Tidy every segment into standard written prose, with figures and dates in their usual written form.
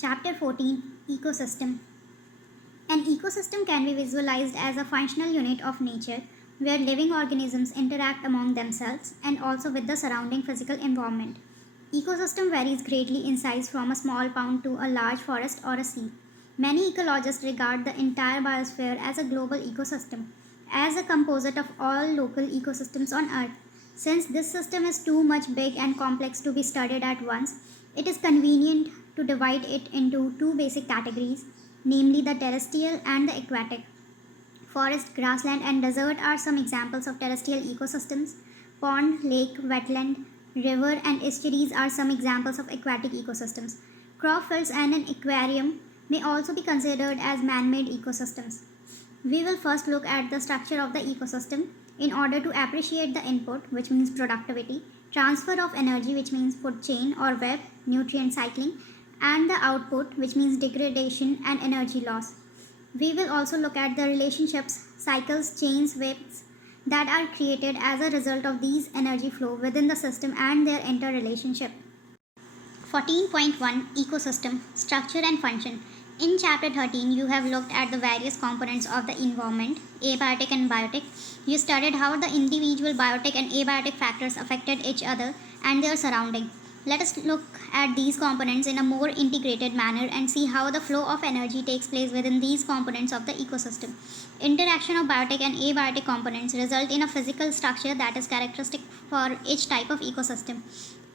Chapter 14, Ecosystem. An ecosystem can be visualized as a functional unit of nature where living organisms interact among themselves and also with the surrounding physical environment. Ecosystem varies greatly in size from a small pond to a large forest or a sea. Many ecologists regard the entire biosphere as a global ecosystem, as a composite of all local ecosystems on Earth. Since this system is too much big and complex to be studied at once, it is convenient to divide it into two basic categories, namely the terrestrial and the aquatic. Forest, grassland, and desert are some examples of terrestrial ecosystems. Pond, lake, wetland, river, and estuaries are some examples of aquatic ecosystems. Crop fields and an aquarium may also be considered as man made ecosystems. We will first look at the structure of the ecosystem in order to appreciate the input, which means productivity, transfer of energy, which means food chain or web, nutrient cycling, and the output, which means degradation and energy loss. We will also look at the relationships, cycles, chains, webs that are created as a result of these energy flow within the system and their interrelationship. 14.1 Ecosystem Structure and Function. In chapter 13, you have looked at the various components of the environment, abiotic and biotic. You studied how the individual biotic and abiotic factors affected each other and their surrounding. Let us look at these components in a more integrated manner and see how the flow of energy takes place within these components of the ecosystem. Interaction of biotic and abiotic components result in a physical structure that is characteristic for each type of ecosystem.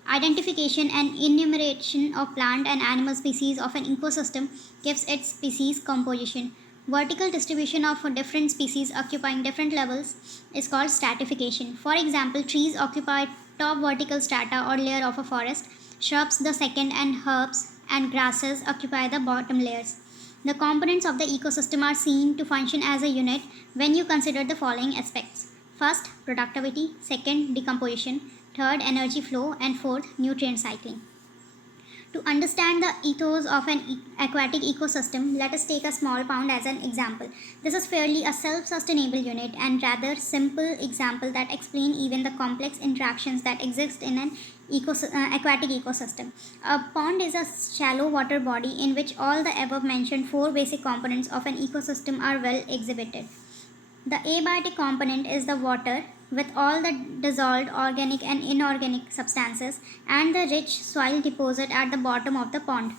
Identification and enumeration of plant and animal species of an ecosystem gives its species composition. Vertical distribution of different species occupying different levels is called stratification. For example, trees occupy top vertical strata or layer of a forest, shrubs the second, and herbs and grasses occupy the bottom layers. The components of the ecosystem are seen to function as a unit when you consider the following aspects. First, productivity, second, decomposition, third, energy flow, and fourth, nutrient cycling. To understand the ethos of an aquatic ecosystem, let us take a small pond as an example. This is fairly a self-sustainable unit and rather simple example that explain even the complex interactions that exist in an aquatic ecosystem. A pond is a shallow water body in which all the above mentioned four basic components of an ecosystem are well exhibited. The abiotic component is the water with all the dissolved organic and inorganic substances and the rich soil deposit at the bottom of the pond.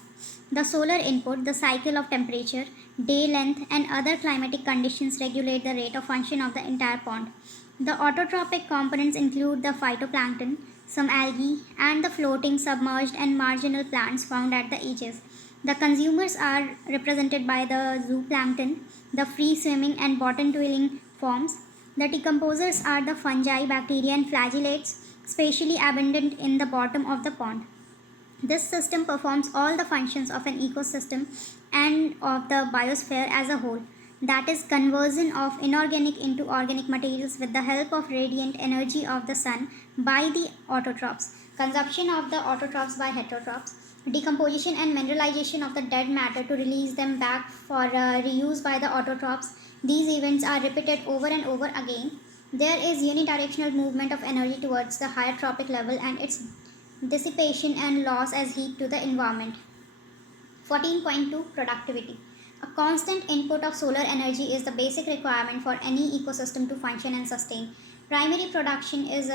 The solar input, the cycle of temperature, day length, and other climatic conditions regulate the rate of function of the entire pond. The autotrophic components include the phytoplankton, some algae, and the floating, submerged, and marginal plants found at the edges. The consumers are represented by the zooplankton, the free swimming and bottom dwelling forms. The decomposers are the fungi, bacteria, and flagellates, spatially abundant in the bottom of the pond. This system performs all the functions of an ecosystem and of the biosphere as a whole. That is, conversion of inorganic into organic materials with the help of radiant energy of the sun by the autotrophs, consumption of the autotrophs by heterotrophs, decomposition and mineralization of the dead matter to release them back for reuse by the autotrophs. These events are repeated over and over again. There is unidirectional movement of energy towards the higher tropic level and its dissipation and loss as heat to the environment. 14.2 Productivity. A constant input of solar energy is the basic requirement for any ecosystem to function and sustain. Primary production is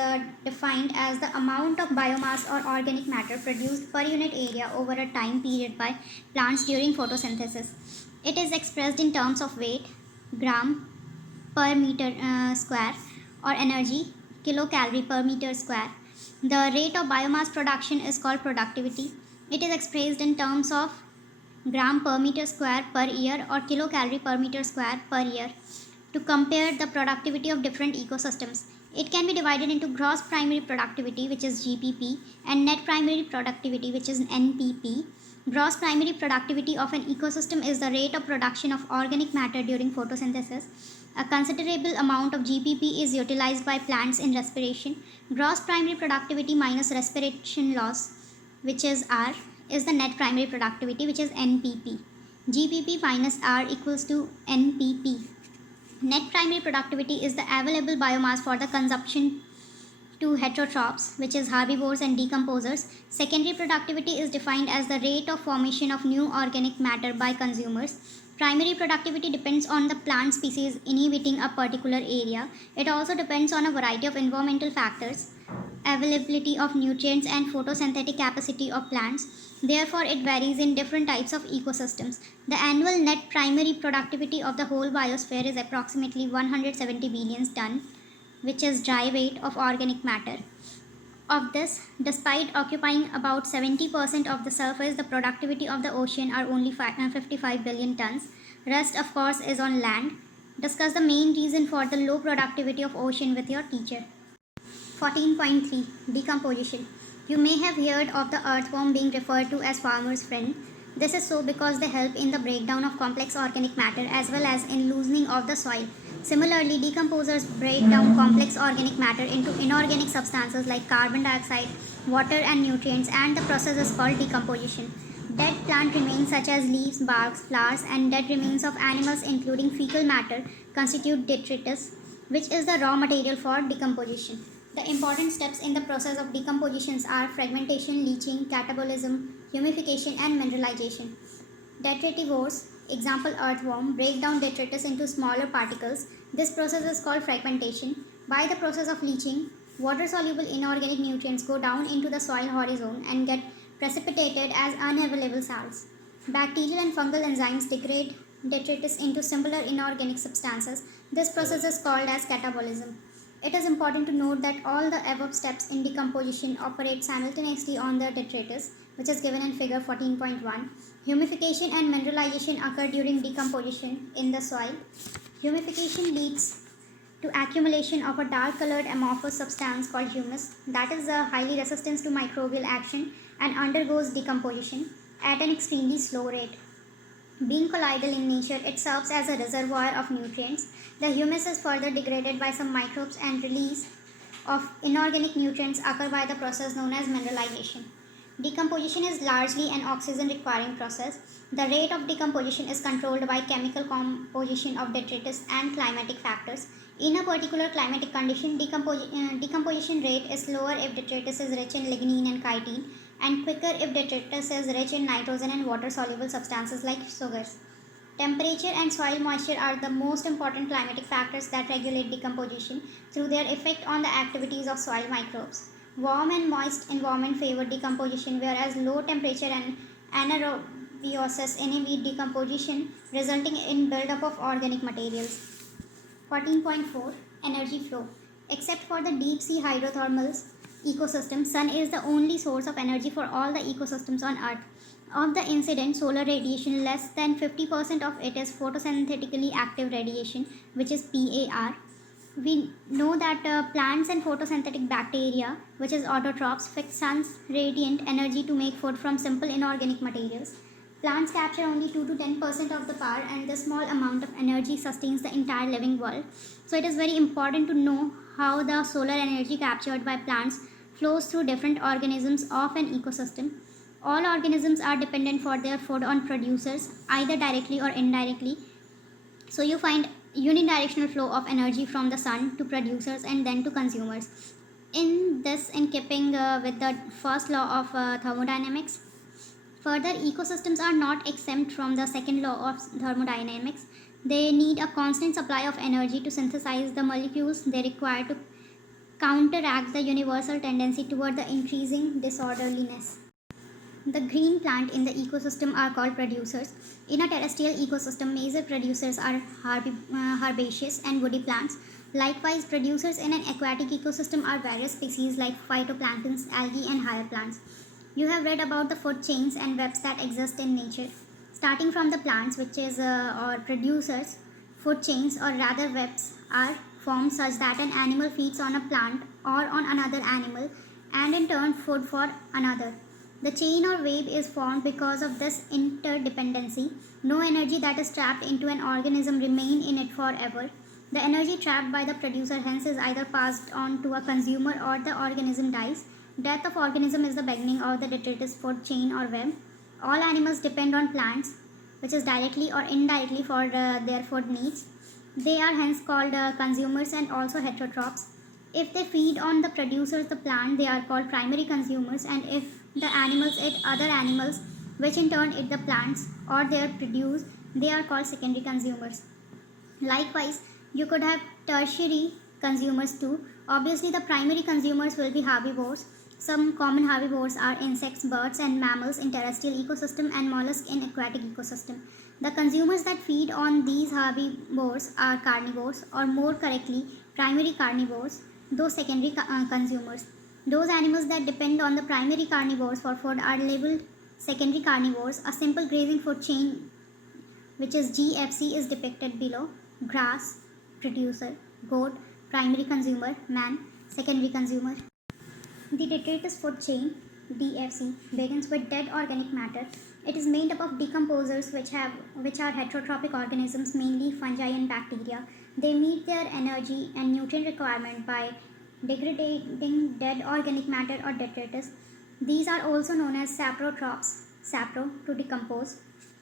defined as the amount of biomass or organic matter produced per unit area over a time period by plants during photosynthesis. It is expressed in terms of weight, gram per meter square, or energy, kilocalorie per meter square. The rate of biomass production is called productivity. It is expressed in terms of gram per meter square per year or kilocalorie per meter square per year. To compare the productivity of different ecosystems, it can be divided into gross primary productivity, which is GPP, and net primary productivity, which is NPP. Gross primary productivity of an ecosystem is the rate of production of organic matter during photosynthesis. A considerable amount of GPP is utilized by plants in respiration. Gross primary productivity minus respiration loss, which is R, is the net primary productivity, which is NPP. GPP minus R equals to NPP. Net primary productivity is the available biomass for the consumption to heterotrophs, which is herbivores and decomposers. Secondary productivity is defined as the rate of formation of new organic matter by consumers. Primary productivity depends on the plant species inhabiting a particular area. It also depends on a variety of environmental factors, availability of nutrients, and photosynthetic capacity of plants. Therefore, it varies in different types of ecosystems. The annual net primary productivity of the whole biosphere is approximately 170 billion tons, which is dry weight of organic matter. Of this, despite occupying about 70% of the surface, the productivity of the ocean are only 55 billion tons. Rest, of course, is on land. Discuss the main reason for the low productivity of ocean with your teacher. 14.3 Decomposition. You may have heard of the earthworm being referred to as farmer's friend. This is so because they help in the breakdown of complex organic matter as well as in loosening of the soil. Similarly, decomposers break down complex organic matter into inorganic substances like carbon dioxide, water, and nutrients, and the process is called decomposition. Dead plant remains such as leaves, barks, flowers, and dead remains of animals, including fecal matter, constitute detritus, which is the raw material for decomposition. The important steps in the process of decompositions are fragmentation, leaching, catabolism, humification, and mineralization. Detritivores, example earthworm, break down detritus into smaller particles. This process is called fragmentation. By the process of leaching, water-soluble inorganic nutrients go down into the soil horizon and get precipitated as unavailable salts. Bacterial and fungal enzymes degrade detritus into similar inorganic substances. This process is called as catabolism. It is important to note that all the above steps in decomposition operate simultaneously on the detritus, which is given in figure 14.1. Humification and mineralization occur during decomposition in the soil. Humification leads to accumulation of a dark-colored amorphous substance called humus that is highly resistant to microbial action and undergoes decomposition at an extremely slow rate. Being colloidal in nature, it serves as a reservoir of nutrients. The humus is further degraded by some microbes and release of inorganic nutrients occur by the process known as mineralization. Decomposition is largely an oxygen-requiring process. The rate of decomposition is controlled by chemical composition of detritus and climatic factors. In a particular climatic condition, decomposition rate is lower if detritus is rich in lignin and chitin, and quicker if detritus is rich in nitrogen and water-soluble substances like sugars. Temperature and soil moisture are the most important climatic factors that regulate decomposition through their effect on the activities of soil microbes. Warm and moist environment favor decomposition, whereas low temperature and anaerobiosis inhibit decomposition, resulting in buildup of organic materials. 14.4 Energy flow. Except for the deep sea hydrothermal ecosystem, sun is the only source of energy for all the ecosystems on earth. Of the incident solar radiation, less than 50% of it is photosynthetically active radiation, which is PAR. We know that plants and photosynthetic bacteria, which is autotrophs, fix sun's radiant energy to make food from simple inorganic materials. Plants capture only 2 to 10% of the power, and this small amount of energy sustains the entire living world. So it is very important to know how the solar energy captured by plants flows through different organisms of an ecosystem. All organisms are dependent for their food on producers, either directly or indirectly. So you find unidirectional flow of energy from the sun to producers and then to consumers. In keeping with the first law of thermodynamics. Further, ecosystems are not exempt from the second law of thermodynamics. They need a constant supply of energy to synthesize the molecules they require to counteract the universal tendency toward the increasing disorderliness. The green plant in the ecosystem are called producers. In a terrestrial ecosystem, major producers are herbaceous and woody plants. Likewise, producers in an aquatic ecosystem are various species like phytoplanktons, algae, and higher plants. You have read about the food chains and webs that exist in nature. Starting from the plants, which is or producers, food chains or rather webs are formed such that an animal feeds on a plant or on another animal and in turn food for another. The chain or web is formed because of this interdependency. No energy that is trapped into an organism remains in it forever. The energy trapped by the producer hence is either passed on to a consumer or the organism dies. Death of organism is the beginning of the detritus food chain or web. All animals depend on plants, which is directly or indirectly for their food needs. They are hence called consumers and also heterotrophs. If they feed on the producers, the plant, they are called primary consumers, and if the animals eat other animals, which in turn eat the plants or they are produced, they are called secondary consumers. Likewise, you could have tertiary consumers too. Obviously, the primary consumers will be herbivores. Some common herbivores are insects, birds, and mammals in terrestrial ecosystem and mollusks in aquatic ecosystem. The consumers that feed on these herbivores are carnivores, or more correctly, primary carnivores, those secondary consumers. Those animals that depend on the primary carnivores for food are labeled secondary carnivores. A simple grazing food chain, which is GFC, is depicted below. Grass, producer; goat, primary consumer; man, secondary consumer. The detritus food chain, DFC, begins with dead organic matter. It is made up of decomposers which are heterotrophic organisms, mainly fungi and bacteria. They meet their energy and nutrient requirement by degrading dead organic matter or detritus. These are also known as saprotrophs, sapro, to decompose.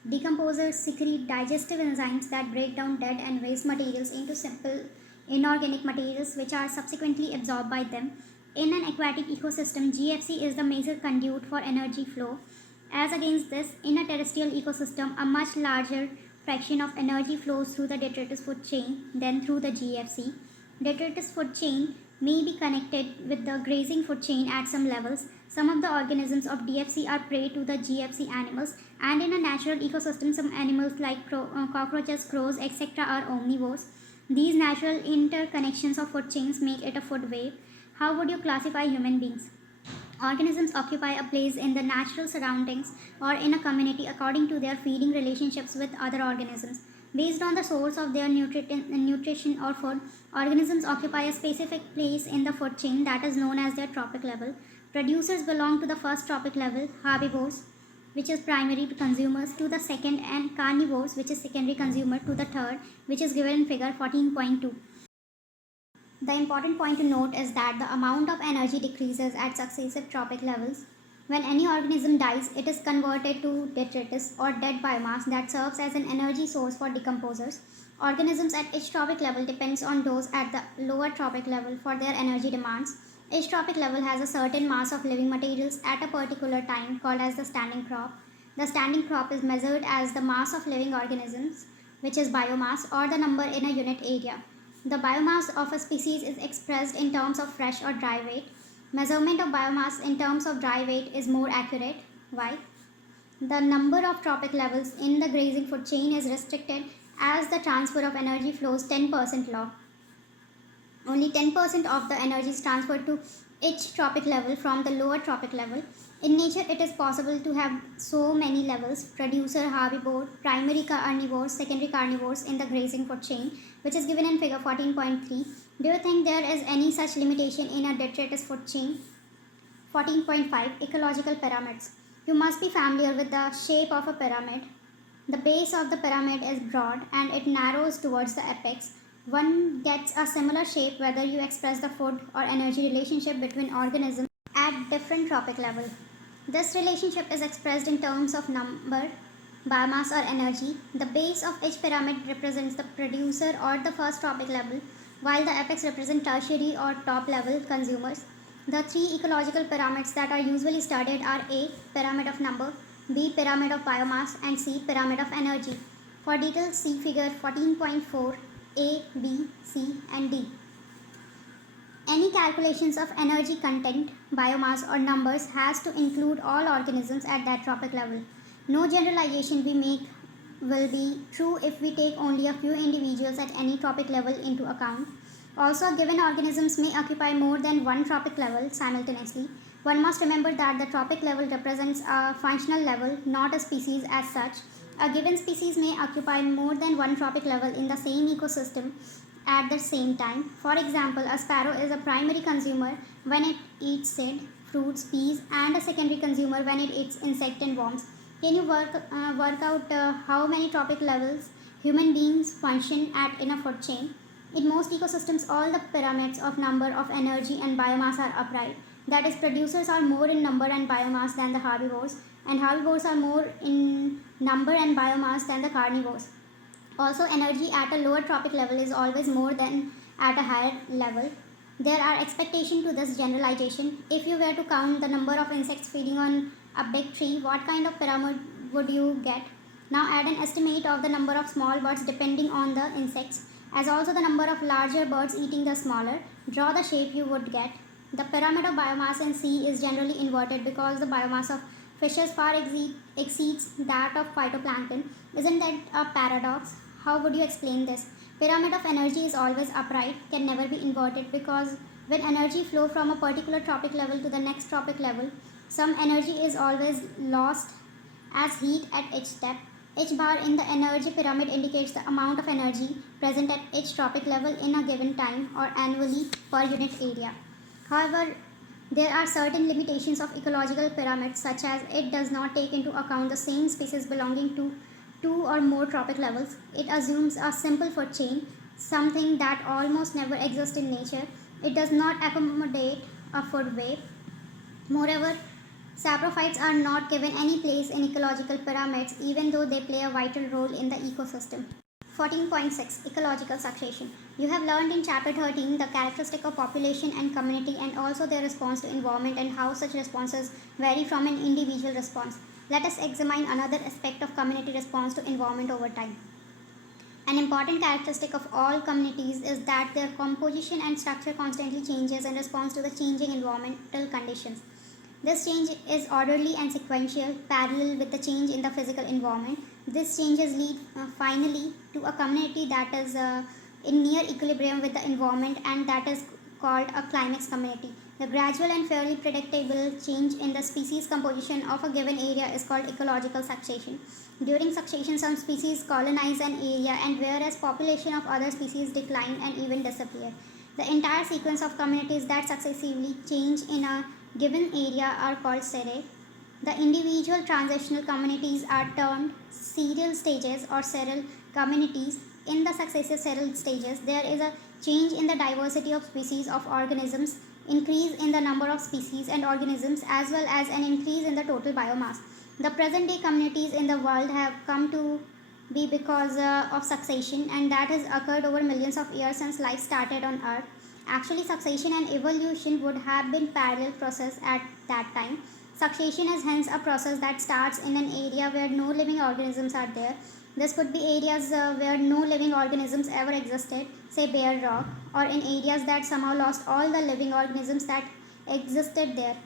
Decomposers secrete digestive enzymes that break down dead and waste materials into simple inorganic materials which are subsequently absorbed by them. In an aquatic ecosystem, GFC is the major conduit for energy flow. As against this, in a terrestrial ecosystem, a much larger fraction of energy flows through the detritus food chain than through the GFC. Detritus food chain may be connected with the grazing food chain at some levels. Some of the organisms of DFC are prey to the GFC animals, and in a natural ecosystem, some animals like cockroaches, crows, etc. are omnivores. These natural interconnections of food chains make it a food web. How would you classify human beings? Organisms occupy a place in the natural surroundings or in a community according to their feeding relationships with other organisms. Based on the source of their nutrition or food, organisms occupy a specific place in the food chain that is known as their trophic level. Producers belong to the first trophic level, herbivores, which is primary consumers, to the second, and carnivores, which is secondary consumer, to the third, which is given in figure 14.2. The important point to note is that the amount of energy decreases at successive trophic levels. When any organism dies, it is converted to detritus or dead biomass that serves as an energy source for decomposers. Organisms at each trophic level depends on those at the lower trophic level for their energy demands. Each trophic level has a certain mass of living materials at a particular time called as the standing crop. The standing crop is measured as the mass of living organisms, which is biomass, or the number in a unit area. The biomass of a species is expressed in terms of fresh or dry weight. Measurement of biomass in terms of dry weight is more accurate. Why? The number of trophic levels in the grazing food chain is restricted as the transfer of energy flows 10% law. Only 10% of the energy is transferred to each trophic level from the lower trophic level. In nature, it is possible to have so many levels: producer, herbivore, primary carnivores, secondary carnivores in the grazing food chain, which is given in figure 14.3. Do you think there is any such limitation in a detritus food chain? 14.5. Ecological pyramids. You must be familiar with the shape of a pyramid. The base of the pyramid is broad and it narrows towards the apex. One gets a similar shape whether you express the food or energy relationship between organisms at different trophic level. This relationship is expressed in terms of number, biomass, or energy. The base of each pyramid represents the producer or the first trophic level, while the apex represents tertiary or top level consumers. The three ecological pyramids that are usually studied are A. Pyramid of number, B. Pyramid of biomass, and C. Pyramid of energy. For details, see figure 14.4, A, B, C, and D. Any calculations of energy content, biomass, or numbers has to include all organisms at that trophic level. No generalization we make will be true if we take only a few individuals at any trophic level into account. Also, given organisms may occupy more than one trophic level simultaneously. One must remember that the trophic level represents a functional level, not a species as such. A given species may occupy more than one trophic level in the same ecosystem at the same time. For example, a sparrow is a primary consumer when it eats seed, fruits, peas, and a secondary consumer when it eats insect and worms. Can you work out how many trophic levels human beings function at in a food chain? In most ecosystems, all the pyramids of number, of energy, and biomass are upright. That is, producers are more in number and biomass than the herbivores, and herbivores are more in number and biomass than the carnivores. Also, energy at a lower trophic level is always more than at a higher level. There are expectations to this generalization. If you were to count the number of insects feeding on a big tree, what kind of pyramid would you get? Now add an estimate of the number of small birds depending on the insects, as also the number of larger birds eating the smaller. Draw the shape you would get. The pyramid of biomass in sea is generally inverted because the biomass of fishes far exceeds that of phytoplankton. Isn't that a paradox? How would you explain this? Pyramid of energy is always upright, can never be inverted, because when energy flow from a particular tropic level to the next tropic level, some energy is always lost as heat at each step. Each bar in the energy pyramid indicates the amount of energy present at each tropic level in a given time or annually per unit area. However, there are certain limitations of ecological pyramids, such as it does not take into account the same species belonging to two or more tropic levels. It assumes a simple food chain, something that almost never exists in nature. It does not accommodate a food web. Moreover, saprophytes are not given any place in ecological pyramids, even though they play a vital role in the ecosystem. 14.6 Ecological Succession. You have learned in chapter 13 the characteristic of population and community, and also their response to environment and how such responses vary from an individual response. Let us examine another aspect of community response to environment over time. An important characteristic of all communities is that their composition and structure constantly changes in response to the changing environmental conditions. This change is orderly and sequential, parallel with the change in the physical environment. These changes lead finally to a community that is in near equilibrium with the environment, and that is called a climax community. The gradual and fairly predictable change in the species composition of a given area is called ecological succession. During succession, some species colonize an area, and whereas population of other species decline and even disappear. The entire sequence of communities that successively change in a given area are called serae. The individual transitional communities are termed serial stages or seral communities. In the successive seral stages, there is a change in the diversity of species of organisms, increase in the number of species and organisms, as well as an increase in the total biomass. The present day communities in the world have come to be because of succession, and that has occurred over millions of years since life started on Earth. Actually, succession and evolution would have been parallel process at that time. Succession is hence a process that starts in an area where no living organisms are there. This could be areas where no living organisms ever existed, say bare rock, or in areas that somehow lost all the living organisms that existed there.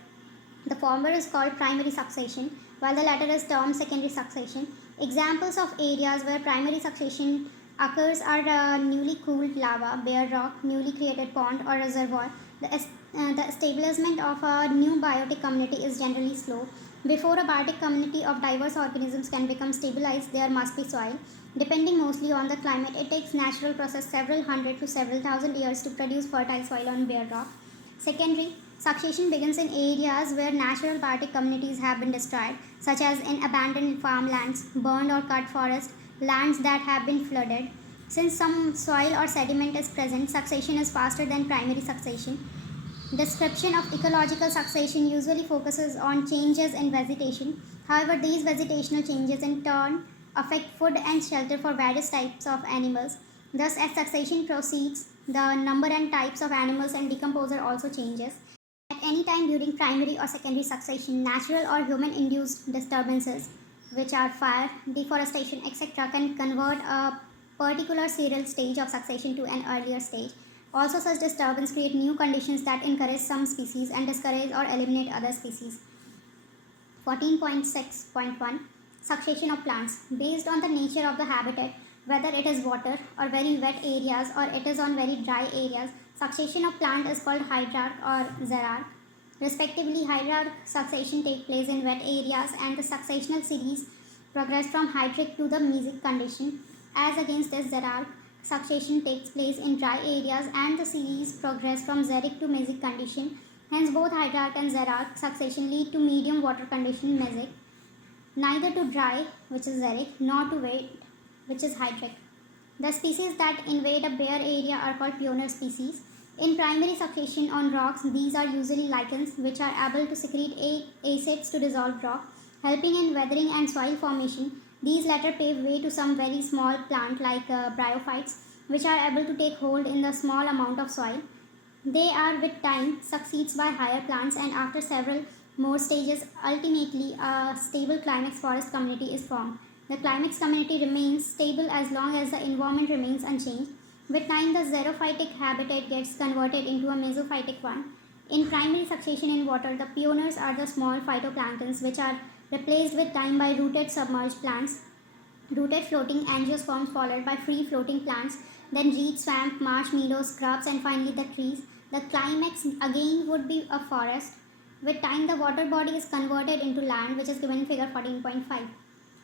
The former is called primary succession, while the latter is termed secondary succession. Examples of areas where primary succession occurs are newly cooled lava, bare rock, newly created pond or reservoir. The establishment of a new biotic community is generally slow. Before a biotic community of diverse organisms can become stabilized, there must be soil. Depending mostly on the climate, it takes natural process several hundred to several thousand years to produce fertile soil on bare rock. Secondary succession begins in areas where natural biotic communities have been destroyed, such as in abandoned farmlands, burned or cut forests, lands that have been flooded. Since some soil or sediment is present, succession is faster than primary succession. Description of ecological succession usually focuses on changes in vegetation. However, these vegetational changes in turn affect food and shelter for various types of animals. Thus, as succession proceeds, the number and types of animals and decomposer also changes. At any time during primary or secondary succession, natural or human-induced disturbances, which are fire, deforestation, etc., can convert a particular serial stage of succession to an earlier stage. Also, such disturbance create new conditions that encourage some species and discourage or eliminate other species. 14.6.1 Succession of plants. Based on the nature of the habitat, whether it is water or very wet areas or it is on very dry areas, succession of plant is called hierarch or xerarch. Respectively, hierarch succession take place in wet areas, and the successional series progress from hydric to the mesic condition. As against this, xerarch succession takes place in dry areas, and the series progress from xeric to mesic condition. Hence, both hierarch and xerarch succession lead to medium water condition mesic, neither to dry, which is xeric, nor to wet, which is hydric. The species that invade a bare area are called pioneer species. In primary succession on rocks, these are usually lichens, which are able to secrete acids to dissolve rock, helping in weathering and soil formation. These latter pave way to some very small plant like bryophytes, which are able to take hold in the small amount of soil. They are with time succeeds by higher plants, and after several more stages, ultimately a stable climax forest community is formed. The climax community remains stable as long as the environment remains unchanged. With time, the xerophytic habitat gets converted into a mesophytic one. In primary succession in water, the pioneers are the small phytoplanktons, which are replaced with time by rooted submerged plants, rooted floating angiosperms followed by free floating plants, then reed, swamp, marsh, meadows, scrubs, and finally the trees. The climax again would be a forest. With time, the water body is converted into land, which is given in figure 14.5.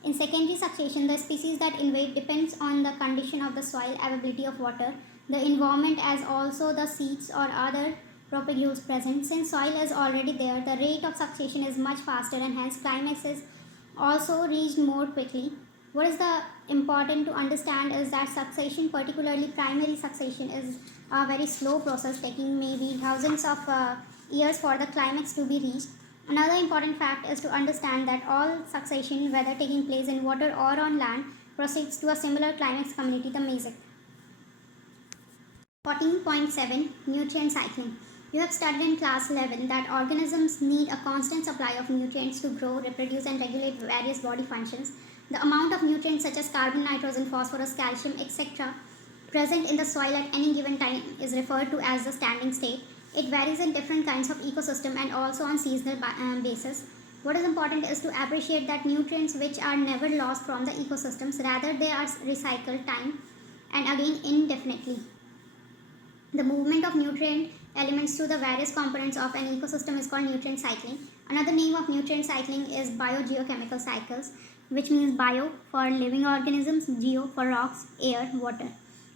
In secondary succession, the species that invade depends on the condition of the soil, availability of water, the environment, as also the seeds or other propagules present. Since soil is already there, the rate of succession is much faster and hence climax is also reached more quickly. What is the important to understand is that succession, particularly primary succession, is a very slow process taking maybe thousands of years for the climax to be reached. Another important fact is to understand that all succession, whether taking place in water or on land, proceeds to a similar climax community, the mesic. 14.7 Nutrient Cycling. You have studied in class 11 that organisms need a constant supply of nutrients to grow, reproduce, and regulate various body functions. The amount of nutrients such as carbon, nitrogen, phosphorus, calcium, etc., present in the soil at any given time is referred to as the standing state. It varies in different kinds of ecosystem and also on seasonal basis. What is important is to appreciate that nutrients which are never lost from the ecosystems, rather they are recycled time and again indefinitely. The movement of nutrient elements through the various components of an ecosystem is called nutrient cycling. Another name of nutrient cycling is biogeochemical cycles, which means bio for living organisms, geo for rocks, air, water.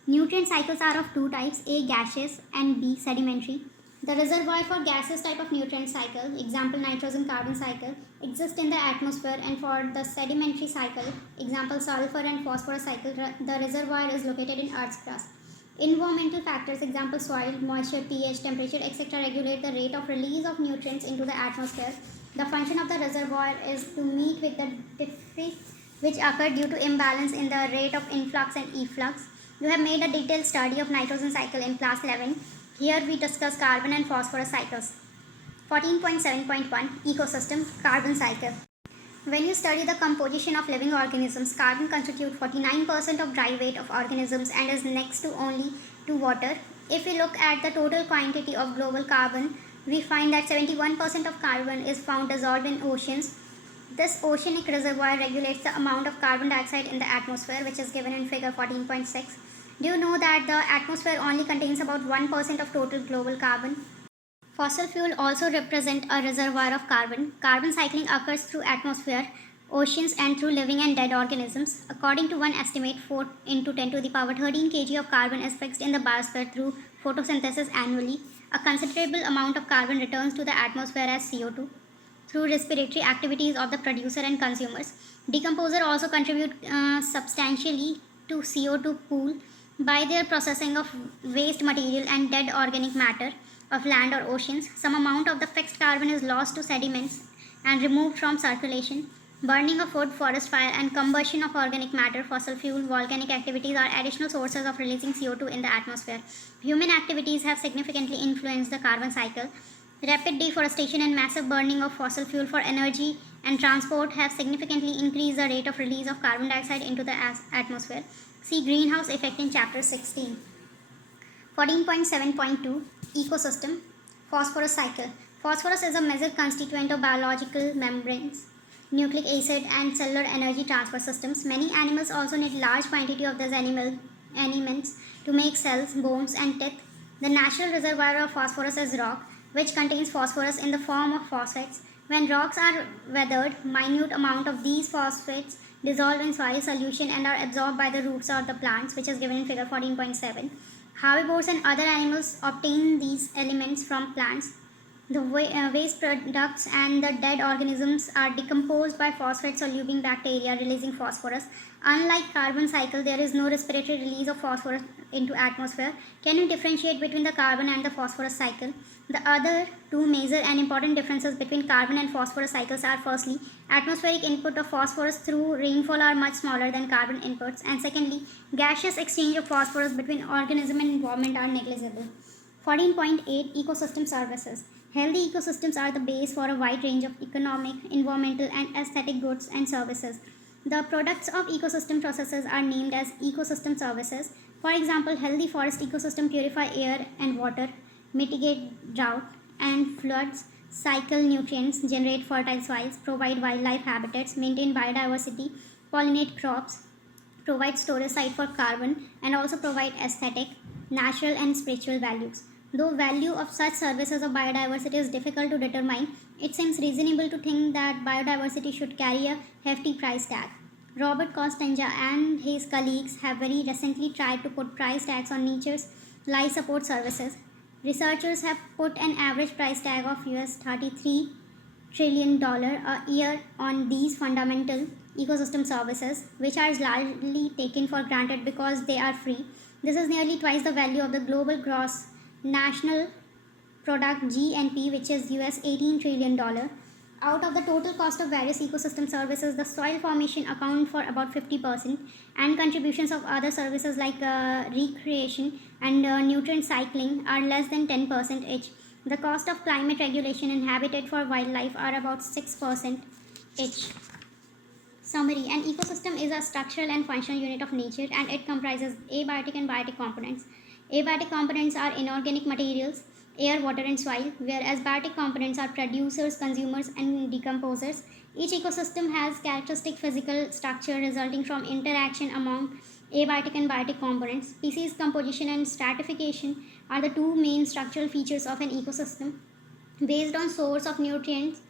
Nutrient cycles are of two types, A gaseous and B sedimentary. The reservoir for gaseous type of nutrient cycle, example nitrogen carbon cycle, exists in the atmosphere, and for the sedimentary cycle, example sulfur and phosphorus cycle, the reservoir is located in Earth's crust. Environmental factors, example soil, moisture, pH, temperature, etc., regulate the rate of release of nutrients into the atmosphere. The function of the reservoir is to meet with the deficit which occur due to imbalance in the rate of influx and efflux. You have made a detailed study of nitrogen cycle in class 11. Here we discuss carbon and phosphorus cycles. 14.7.1 Ecosystem Carbon Cycle. When you study the composition of living organisms, carbon constitutes 49% of dry weight of organisms and is next to only to water. If we look at the total quantity of global carbon, we find that 71% of carbon is found dissolved in oceans. This oceanic reservoir regulates the amount of carbon dioxide in the atmosphere, which is given in figure 14.6. Do you know that the atmosphere only contains about 1% of total global carbon? Fossil fuel also represent a reservoir of carbon. Carbon cycling occurs through atmosphere, oceans and through living and dead organisms. According to one estimate, 4 into 10 to the power 13 kg of carbon is fixed in the biosphere through photosynthesis annually. A considerable amount of carbon returns to the atmosphere as CO2 through respiratory activities of the producer and consumers. Decomposer also contribute substantially to CO2 pool by their processing of waste material and dead organic matter of land or oceans. Some amount of the fixed carbon is lost to sediments and removed from circulation. Burning of wood, forest fire, and combustion of organic matter, fossil fuel, volcanic activities are additional sources of releasing CO2 in the atmosphere. Human activities have significantly influenced the carbon cycle. Rapid deforestation and massive burning of fossil fuel for energy and transport have significantly increased the rate of release of carbon dioxide into the atmosphere. See greenhouse effect in chapter 16. 14.7.2 Ecosystem Phosphorus cycle. Phosphorus is a major constituent of biological membranes, nucleic acid and cellular energy transfer systems. Many animals also need large quantity of these elements to make cells, bones and teeth. The natural reservoir of phosphorus is rock, which contains phosphorus in the form of phosphates. When rocks are weathered, minute amount of these phosphates dissolve in soil solution and are absorbed by the roots of the plants, which is given in figure 14.7. Herbivores and other animals obtain these elements from plants. The waste products and the dead organisms are decomposed by phosphate soluble bacteria releasing phosphorus. Unlike carbon cycle, there is no respiratory release of phosphorus into atmosphere. Can you differentiate between the carbon and the phosphorus cycle? The other two major and important differences between carbon and phosphorus cycles are, firstly, atmospheric input of phosphorus through rainfall are much smaller than carbon inputs, and secondly, gaseous exchange of phosphorus between organism and environment are negligible. 14.8 Ecosystem Services. Healthy ecosystems are the base for a wide range of economic, environmental, and aesthetic goods and services. The products of ecosystem processes are named as ecosystem services. For example, healthy forest ecosystem purify air and water, mitigate drought and floods, cycle nutrients, generate fertile soils, provide wildlife habitats, maintain biodiversity, pollinate crops, provide storage site for carbon, and also provide aesthetic, natural, and spiritual values. Though value of such services of biodiversity is difficult to determine, it seems reasonable to think that biodiversity should carry a hefty price tag. Robert Costanza and his colleagues have very recently tried to put price tags on nature's life support services. Researchers have put an average price tag of US $33 trillion a year on these fundamental ecosystem services, which are largely taken for granted because they are free. This is nearly twice the value of the global gross national product GNP, which is US $18 trillion. Out of the total cost of various ecosystem services, the soil formation account for about 50%, and contributions of other services like recreation and nutrient cycling are less than 10% each. The cost of climate regulation and habitat for wildlife are about 6% each. Summary: an ecosystem is a structural and functional unit of nature, and it comprises abiotic and biotic components. Abiotic components are inorganic materials, air, water, and soil, whereas biotic components are producers, consumers, and decomposers. Each ecosystem has characteristic physical structure resulting from interaction among abiotic and biotic components. Species composition and stratification are the two main structural features of an ecosystem. Based on source of nutrients,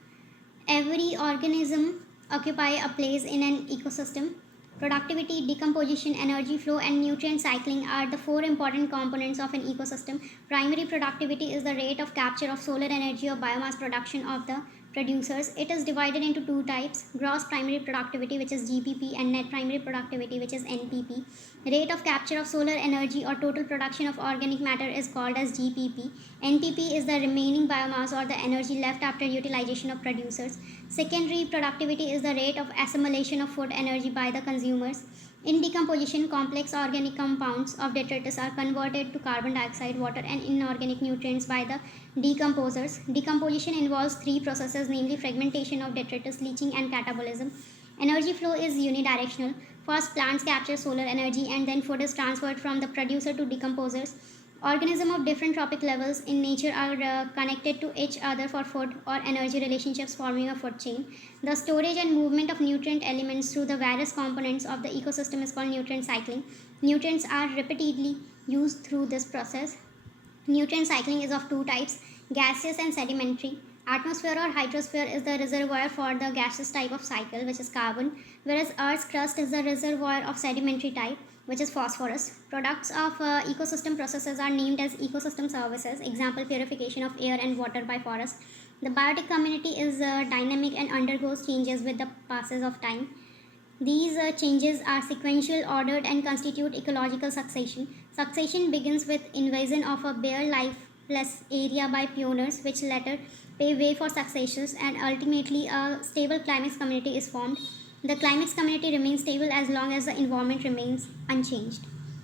every organism occupy a place in an ecosystem. Productivity, decomposition, energy flow, and nutrient cycling are the four important components of an ecosystem. Primary productivity is the rate of capture of solar energy or biomass production of the producers. It is divided into two types: gross primary productivity, which is GPP, and net primary productivity, which is NPP. Rate of capture of solar energy or total production of organic matter is called as GPP. NPP is the remaining biomass or the energy left after utilization of producers. Secondary productivity is the rate of assimilation of food energy by the consumers. In decomposition, complex organic compounds of detritus are converted to carbon dioxide, water, and inorganic nutrients by the decomposers. Decomposition involves three processes, namely fragmentation of detritus, leaching, and catabolism. Energy flow is unidirectional. First, plants capture solar energy, and then food is transferred from the producer to decomposers. Organisms of different trophic levels in nature are connected to each other for food or energy relationships, forming a food chain. The storage and movement of nutrient elements through the various components of the ecosystem is called nutrient cycling. Nutrients are repeatedly used through this process. Nutrient cycling is of two types: gaseous and sedimentary. Atmosphere or hydrosphere is the reservoir for the gaseous type of cycle, which is carbon, whereas Earth's crust is the reservoir of sedimentary type, which is phosphorus. Products of ecosystem processes are named as ecosystem services. Example: purification of air and water by forest. The biotic community is dynamic and undergoes changes with the passes of time. These changes are sequential, ordered, and constitute ecological succession. Succession begins with invasion of a bare lifeless area by pioneers, which later pave way for successors, and ultimately a stable climax community is formed. The climax community remains stable as long as the environment remains unchanged.